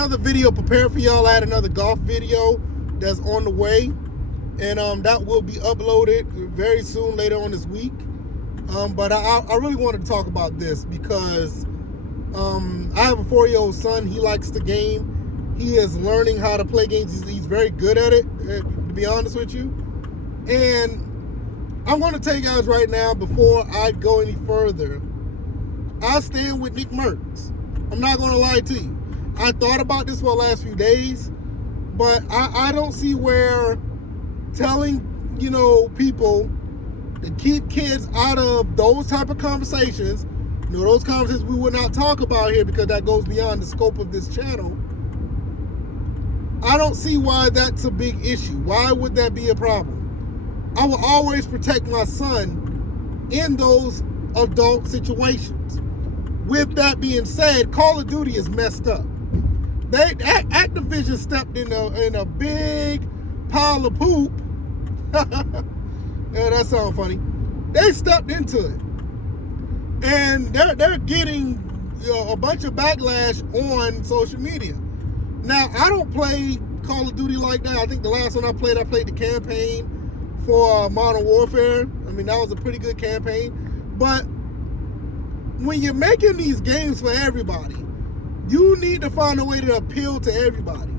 another video prepared for y'all. I had another golf video that's on the way, and that will be uploaded very soon later on this week. But I really wanted to talk about this because I have a 4-year-old son. He likes the game. He is learning how to play games. He's very good at it, to be honest with you. And I'm going to tell you guys right now, before I go any further, I stand with Nick Merckx. I'm not going to lie to you. I thought about this for the last few days, but I don't see where telling, people to keep kids out of those type of conversations, those conversations we would not talk about here because that goes beyond the scope of this channel. I don't see why that's a big issue. Why would that be a problem? I will always protect my son in those adult situations. With that being said, Call of Duty is messed up. Activision stepped in a big pile of poop. Yeah, that sounds funny. They stepped into it, and they're getting a bunch of backlash on social media. Now, I don't play Call of Duty like that. I think the last one I played the campaign for Modern Warfare. I mean, that was a pretty good campaign. But when you're making these games for everybody, you need to find a way to appeal to everybody.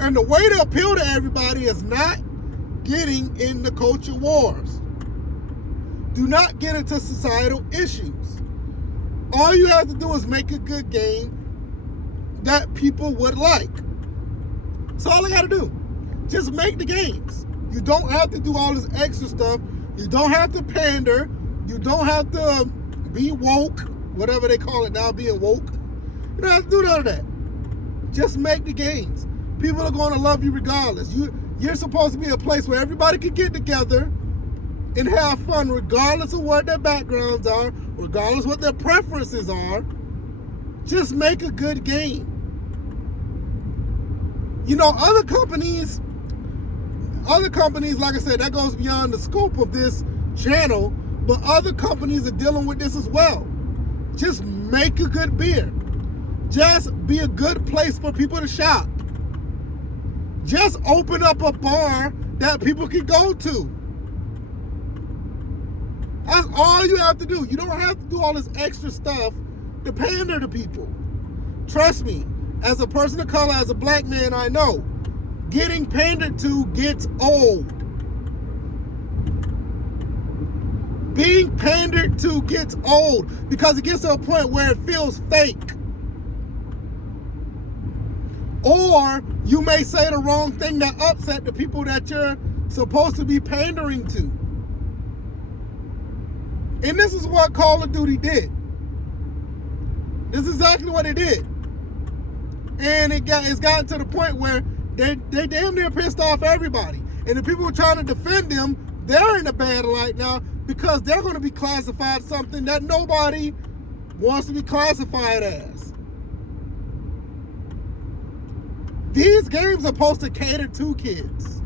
And the way to appeal to everybody is not getting in the culture wars. Do not get into societal issues. All you have to do is make a good game that people would like. That's all I got to do. Just make the games. You don't have to do all this extra stuff. You don't have to pander. You don't have to be woke, whatever they call it now, being woke. You don't have to do none of that. Just make the games. People are going to love you regardless. You're supposed to be a place where everybody can get together and have fun regardless of what their backgrounds are, regardless what their preferences are. Just make a good game. Other companies, like I said, that goes beyond the scope of this channel, but other companies are dealing with this as well. Just make a good beer. Just be a good place for people to shop. Just open up a bar that people can go to. That's all you have to do. You don't have to do all this extra stuff to pander to people. Trust me, as a person of color, as a black man, I know getting pandered to gets old. Being pandered to gets old because it gets to a point where it feels fake. Or you may say the wrong thing that upset the people that you're supposed to be pandering to. And this is what Call of Duty did. This is exactly what it did. And it's gotten to the point where they damn near pissed off everybody. And the people who are trying to defend them, they're in a bad light now because they're going to be classified something that nobody wants to be classified as. These games are supposed to cater to kids.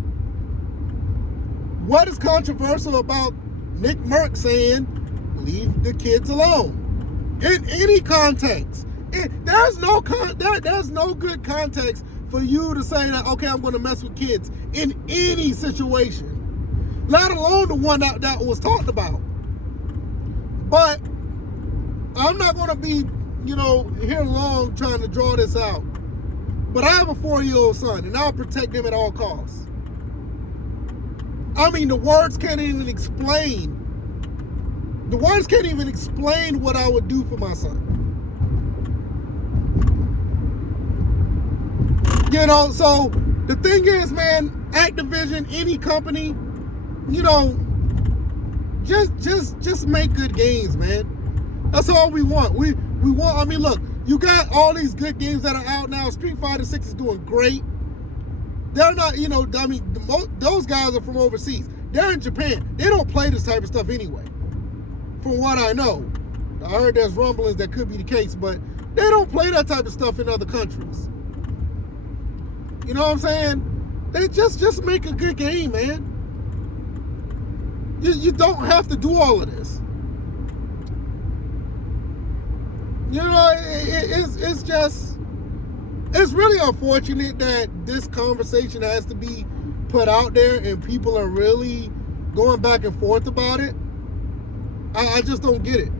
What is controversial about Nick Merckx saying, leave the kids alone? In any context. There's no good context for you to say that, okay, I'm going to mess with kids in any situation. Let alone the one that was talked about. But I'm not going to be, here long trying to draw this out. But I have a 4-year-old son, and I'll protect him at all costs. I mean, the words can't even explain. The words can't even explain what I would do for my son. So the thing is, man, Activision, any company, just make good games, man. That's all we want. We want, I mean, look, you got all these good games that are out now. Street Fighter 6 is doing great. They're not, those guys are from overseas. They're in Japan. They don't play this type of stuff anyway, from what I know. I heard there's rumblings that could be the case, but they don't play that type of stuff in other countries. You know what I'm saying? They just make a good game, man. You don't have to do all of this. It's just, It's really unfortunate that this conversation has to be put out there and people are really going back and forth about it. I just don't get it.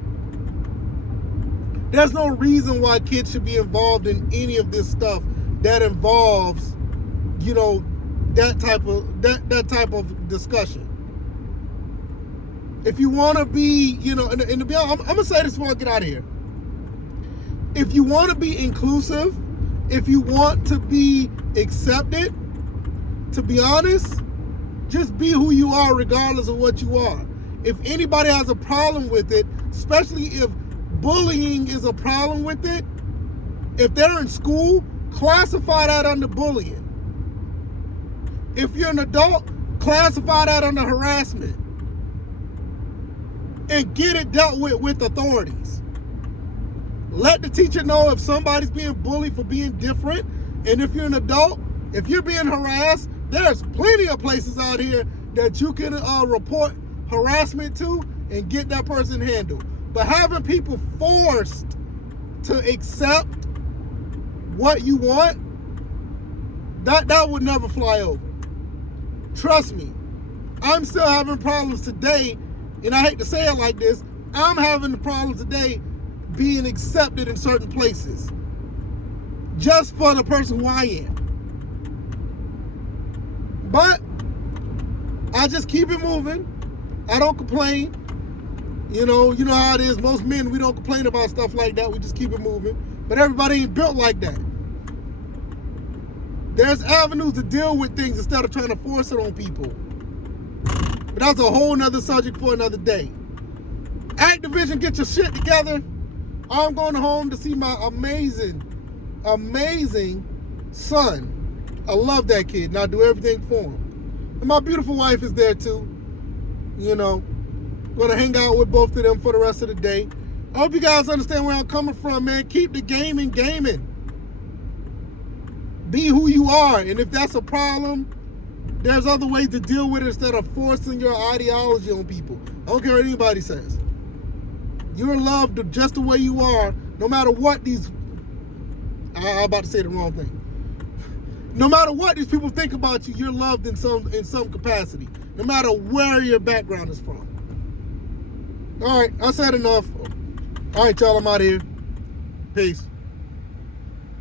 There's no reason why kids should be involved in any of this stuff that involves, that type of discussion. If you want to be, and to be honest, I'm gonna say this before I get out of here. If you want to be inclusive, if you want to be accepted, to be honest, just be who you are regardless of what you are. If anybody has a problem with it, especially if bullying is a problem with it, if they're in school, classify that under bullying. If you're an adult, classify that under harassment. And get it dealt with authorities. Let the teacher know if somebody's being bullied for being different. And if you're an adult, if you're being harassed, there's plenty of places out here that you can report harassment to and get that person handled. But having people forced to accept what you want, that would never fly over. Trust me, I'm still having problems today, and I hate to say it like this, I'm having the problems today being accepted in certain places just for the person who I am. But I just keep it moving. I don't complain. You know how it is. Most men, we don't complain about stuff like that. We just keep it moving. But everybody ain't built like that. There's avenues to deal with things instead of trying to force it on people. But that's a whole nother subject for another day. Activision, get your shit together. I'm going home to see my amazing son. I love that kid, and I do everything for him. And my beautiful wife is there too. Going to hang out with both of them for the rest of the day. I hope you guys understand where I'm coming from, man. Keep the gaming. Be who you are, and if that's a problem, there's other ways to deal with it instead of forcing your ideology on people. I don't care what anybody says. You're loved just the way you are, no matter what these... I'm about to say the wrong thing. No matter what these people think about you, you're loved in some capacity, no matter where your background is from. All right, I said enough. All right, y'all, I'm out of here. Peace.